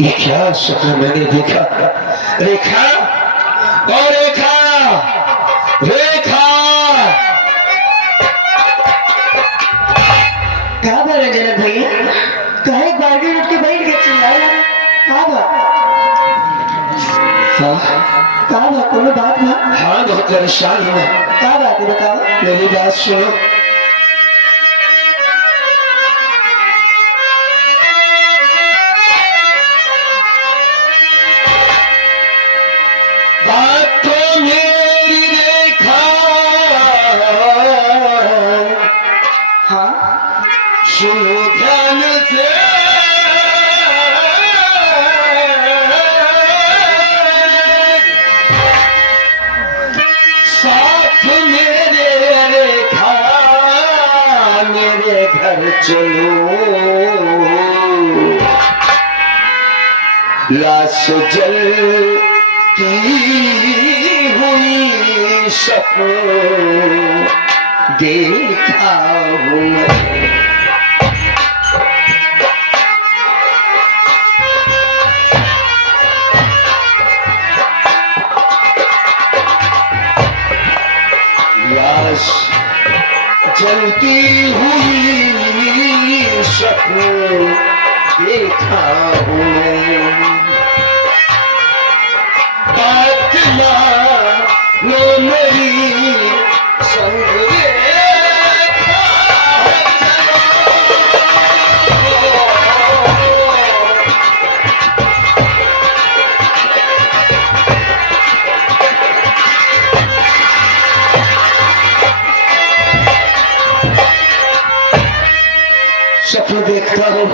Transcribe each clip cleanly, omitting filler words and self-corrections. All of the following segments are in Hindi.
ये क्या सपना मैंने देखा? रेखा और रेखा, रेखा कहा बा रंजनक भैया? कहे बाल्टी उठ के बैठ गए चिल्लाया? कहा बा? हाँ कहा बा? कोनो बात बा? हाँ, बहुत परेशान हूँ। क्या बात है बताओ? मेरी बात सुनो। बात तो मेरी रेखा, हाँ सुनो ध्यान से। साथ मेरे रेखा, मेरे घर चलो। लाश जलती हुई सपन देखा हूँ मैं। लाश जलती हुई सपन देखा हूँ मैं। बात मानो मेरी संग रेखा चलो। सपना देखता हूँ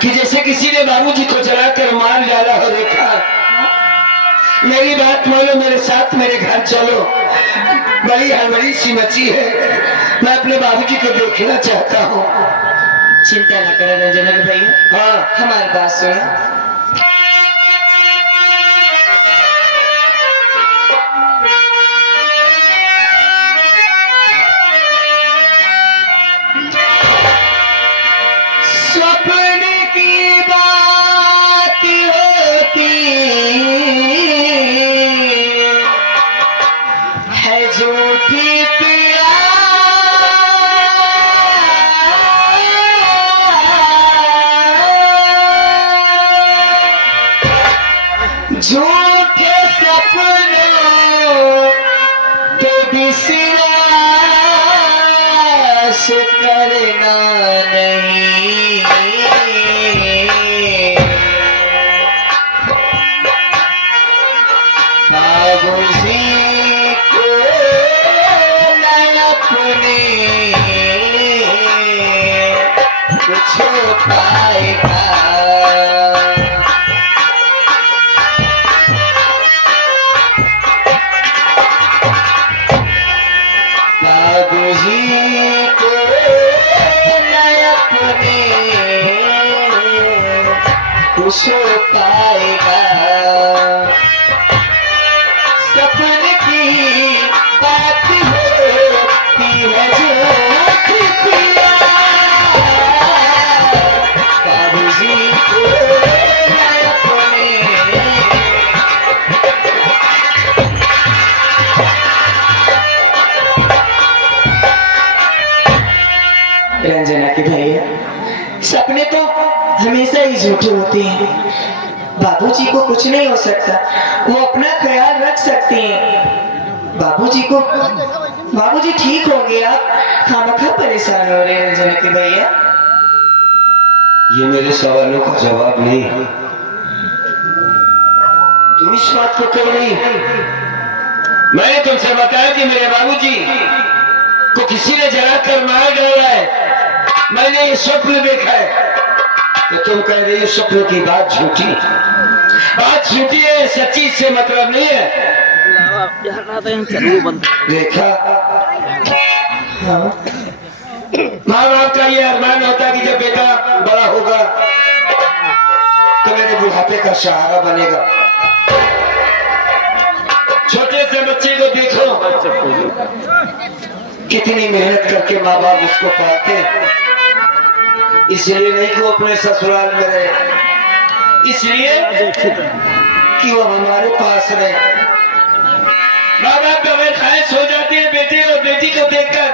कि जैसे किसी ने बाबूजी को जलाकर मार डाला हो। रेखा, मेरी बात मानो, मेरे साथ मेरे घर चलो। बड़ी हड़बड़ी सी मची है, मैं अपने बाबूजी को देखना चाहता हूँ। चिंता न करो रंजनक भैया, हाँ, हमारी बात सुनो। सपने की बात होती है झूठी पिया। झूठे सपनों पे विश्वास करना नहीं। बाबूजी को मैं अपने कुछ पाएगा। बाबूजी को मैं अपने कुछ पाएगा। सपने की बात होती है झूठी पिया। बाबूजी को मैं अपने रंजना के भैया, सपने तो हमेशा ही झूठे होते हैं। बाबूजी को कुछ नहीं हो सकता, वो अपना ख्याल रख सकते हैं। बाबूजी ठीक होंगे। आप खामखा परेशान हो रहे हैं रंजना के भैया। ये मेरे सवालों का जवाब नहीं। तुम इस बात को क्यों नहीं? मैंने तुमसे बताया कि मेरे बाबूजी को किसी ने जलाकर मार डाला है। मैंने ये स्वप्न देखा है। तो तुम कह रही हो स्वप्न की बात झूठी। बात झूठी है, सच्ची से मतलब नहीं है। देखा, माँ बाप का ये अरमान होता है कि जब बेटा बड़ा होगा तो मेरे बुढ़ापे का सहारा बनेगा। छोटे से बच्चे को देखो, कितनी मेहनत करके माँ बाप उसको पालते हैं। इसलिए नहीं कि वो अपने ससुराल में रहे, इसलिए कि वो हमारे पास रहे। माँ बाप बगैर खाए सो जाते हैं बेटे और बेटी को देखकर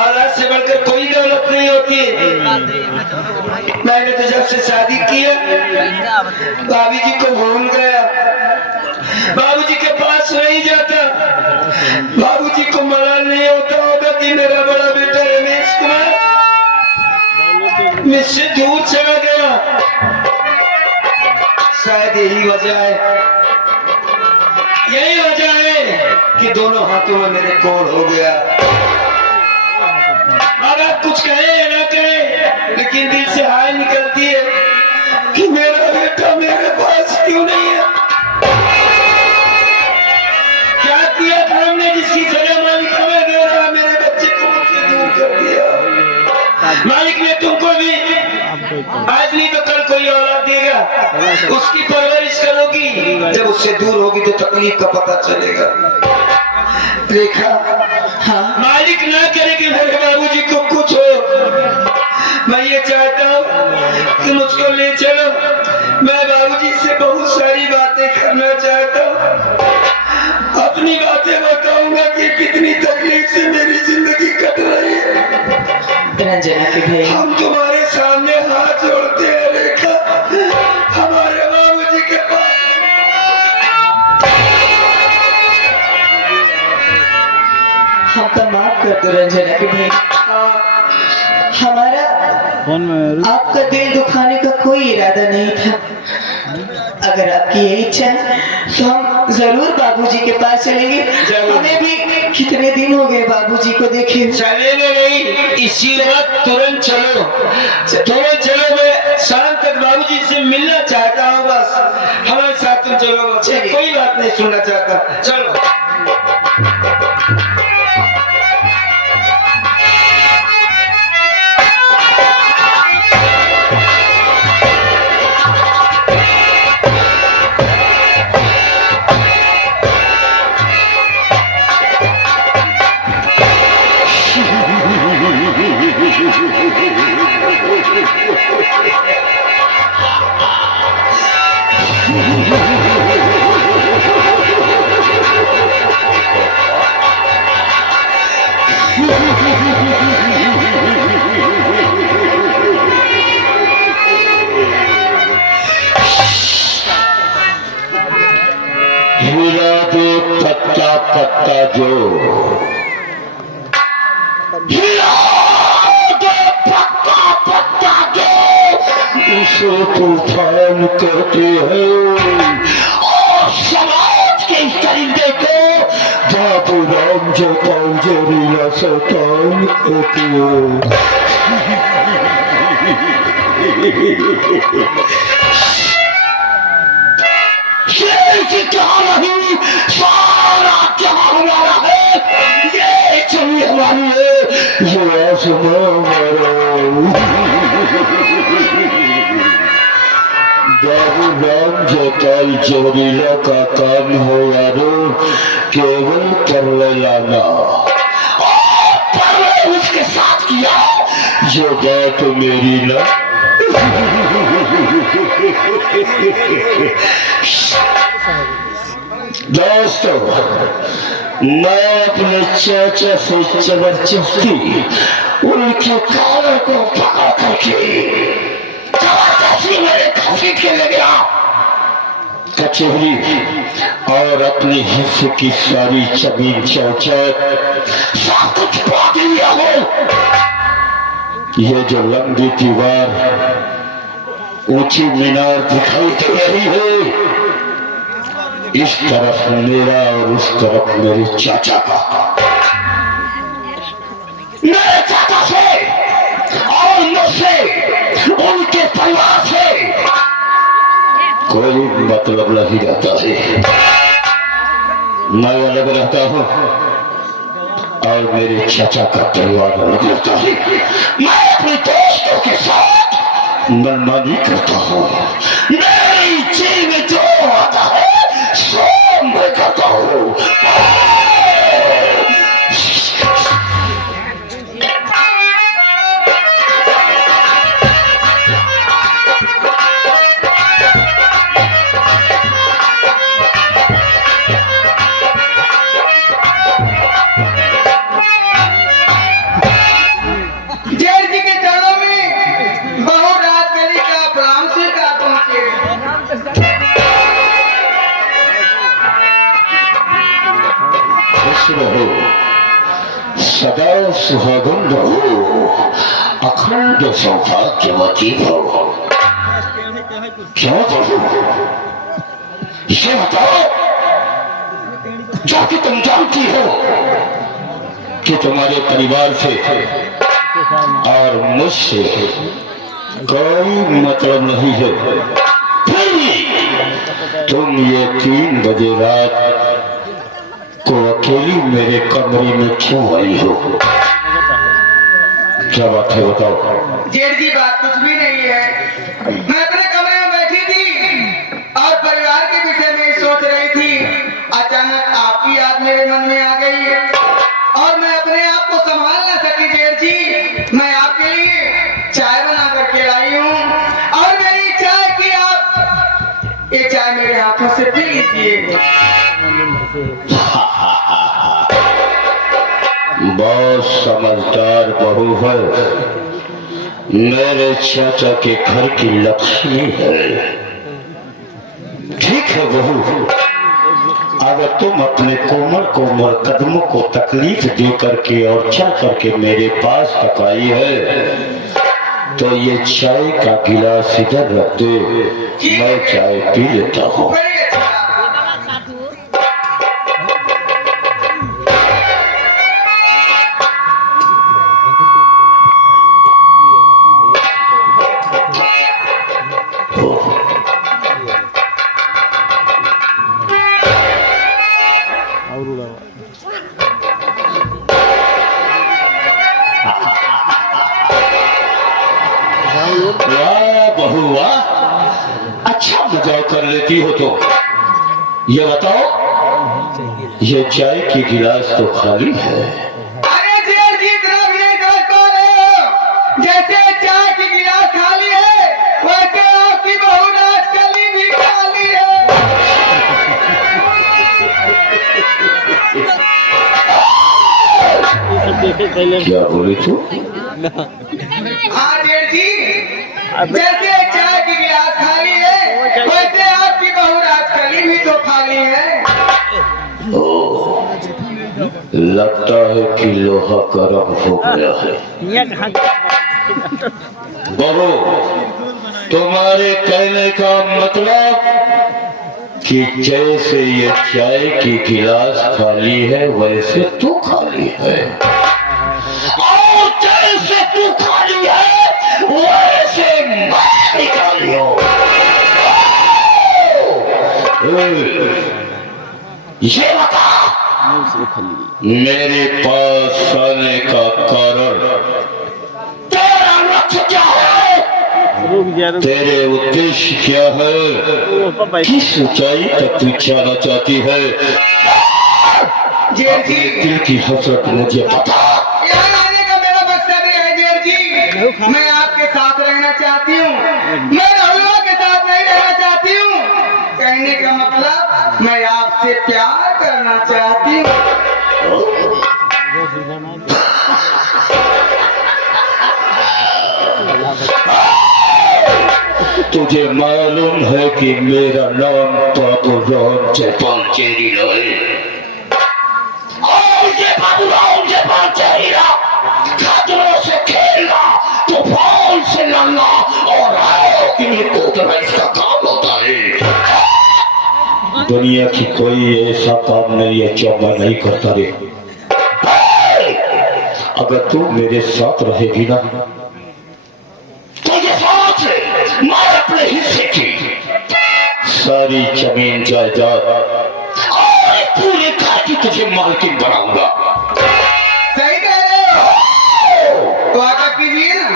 औलाद से बढ़कर कोई दौलत नहीं होती है। मैंने तो जब से शादी किया भाभी जी को भूल गया, बाबूजी के पास नहीं जाता। बाबूजी को मलाल नहीं होता होगा कि मेरा बड़ा बेटा रमेश कुमार मुझसे दूर चला गया। शायद यही वजह है, यही वजह है कि दोनों हाथों में मेरे कोड़ हो गया। अगर कुछ कहे या ना कहे, लेकिन दिल से हाय निकलती है कि मेरा बेटा मेरे पास क्यों नहीं है। क्या किया था हमने जिसकी सजा मालिक हमें दे रहा, मेरे बच्चे को मुझसे दूर कर दिया। मालिक ने तुमको भी आज नहीं तो कल कोई औलाद देगा, उसकी परवरिश करोगी, जब उससे दूर होगी तो तकलीफ का पता चलेगा। देखा, हाँ मालिक ना करे कि मेरे बाबूजी को कुछ हो। मैं ये चाहता हूँ कि मुझको ले चलो, मैं बाबूजी से बहुत सारी बातें करना चाहता हूँ। अपनी बातें बताऊंगा कि कितनी तकलीफ से मेरी जिंदगी कट रही है। रंजना के भाई, हम तुम्हारे सामने हाथ जोड़ते हैं रेखा, हमारे बाबूजी के पास। हमका माफ कर दो रंजना के भाई। हमारा आपका दिल दुखाने का कोई इरादा नहीं था। अगर आपकी ये इच्छा है तो हम जरूर बाबूजी के पास चलेंगे। हमें भी कितने दिन हो गए बाबूजी को देखे। चलेंगे नहीं, इसी वक्त तुरंत चलो, तुरंत चलो। मैं शाम तक बाबूजी से मिलना चाहता हूँ, बस हमारे साथ तुम चलो। कोई बात नहीं सुनना चाहता, चलो। हीरा दे पत्ता पत्ता जो, हीरा दे पत्ता पत्ता जो, उसे तूफान करते हैं और समाज के चरिंदे को बाबू राम जो जरीला शैतान कहते हैं। क्या नहीं, सारा क्या हमारा है, ये छवि हमारी है, ये आसमां हमारा। बाबू राम जताल जोरीला का काम हो यारो, केवल परले लाना और परले उसके साथ किया, जो बात मेरी ना। दोस्तों, मैं अपने चाचा से जबरदस्ती उनके कानों को पकड़ करके जबरदस्ती मेरे घसीट के ले गया कचहरी और अपने हिस्से की सारी जमीन चौचक सब कुछ बांट लिया हो। ये जो लंबी दीवार ऊंची मीनार दिखाई दे रही है, इस तरफ मेरा और उस तरफ मेरे चाचा का। मेरे चाचा से और मुझसे, उनके परिवार से कोई मतलब नहीं रहता है। मैं अलग रहता हूँ और मेरे चाचा का परिवार अलग रहता है। मैं अपने दोस्तों के साथ मनमानी करता हूँ। मेरी जेब में जो आता है सो मैं करता हूँ। सदा सुहागन रहो, अखंड सौभाग्यवती भव। क्यों बहू, ये बताओ, जो कि तुम जानती हो कि तुम्हारे परिवार से और मुझसे कोई मतलब नहीं है, फिर भी तुम ये 3 बजे रात को अकेली मेरे कमरे में क्यों आई हो? क्या बात है बताओ। जेठ जी, बात कुछ भी नहीं है। मैं अपने कमरे में बैठी थी और परिवार के विषय में सोच रही थी। अचानक आपकी याद मेरे मन में आ गई और मैं अपने आप को संभाल न सकी। जेठ जी, मैं आपके लिए चाय बना करके लाई हूँ और मेरी चाय की आप ये चाय मेरे हाथों से पी लीजिए। बहुत समझदार बहू है, मेरे चाचा के घर की लक्ष्मी है। ठीक है बहू, अगर तुम अपने कोमल कोमल कदमों को तकलीफ दे करके और चल करके मेरे पास तक आई है, तो ये चाय का गिलास इधर रख दे, मैं चाय पी लेता हूँ। वाह बहू वाह, अच्छा मजाक कर लेती हो। तो ये बताओ, ये चाय की गिलास तो खाली है। अरे जेठ जी, इतना भी नहीं समझ पा रहे हो। जैसे चाय की गिलास खाली है, वैसे आपकी बहू नाचकली भी खाली है। क्या बोली तू? हाँ जेठ जी, जैसे चाय की गिलास खाली है, वैसे आपकी बहू नाचकली भी तो खाली है। लगता है कि लोहा गर्म हो गया है। बहू, तुम्हारे कहने का मतलब कि जैसे ये चाय की गिलास खाली है, वैसे तू खाली है, और जैसे तू खाली है, वैसे मैं भी खाली हूँ। ये बता, मेरे पास आने का कारण, तेरा लक्ष्य क्या है? तेरे उद्देश्य क्या है? किस ऊंचाई तक तू जाना चाहती है? जेठ जी, दिल की हसरत मुझे बता। यहाँ आने का मेरा मकसद ये है जेठ जी, मैं आपके साथ रहना चाहती हूँ, मैं राहुलवा के साथ नहीं रहना चाहती हूँ। कहने का मतलब, मैं आपसे प्यार करना चाहती हूँ। तुझे मालूम है कि मेरा नाम बाबू राम जयपाल चेरी है, और ये बाबू राम जयपाल चेरी खतरों से खेलना, तूफान से लड़ना और आग में कूदना इसका काम होता है। दुनिया की कोई ऐसा काम नहीं है जो मैं नहीं करता रे। अगर तू मेरे साथ रहेगी ना, तो ये सोच मैं अपने हिस्से की सारी जमीन जायदाद और पूरे घर की तुझे मालकिन बनाऊंगा। सही कह रहे हो, तो आका कीजिए ना।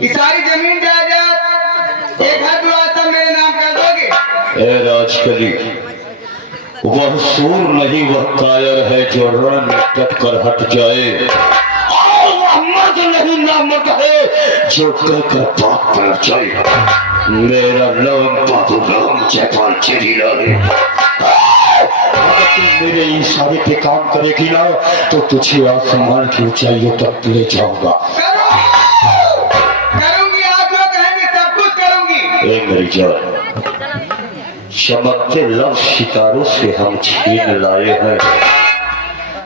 ये सारी जमीन जायदाद, एक घर द्वार सब मेरे नाम कर दोगे? ए राजकली, वह सूर नहीं, वह कायर है जो रण में डट कर हट जाए, और वह मर्द नहीं, ना मर्द है जो कहकर बात पर जाए। मेरा नाम बाबू राम जयपाल चेरीला है। अगर तुम मेरे इशारे पे काम करेगी ना, तो तुझे आसमान की ऊंचाइयों तक ले जाऊंगा। करूंगी, आप जो कहेंगे सब कुछ करूंगी। ए मेरी जान, चमकते लव सितारों से हम छीन लाए हैं,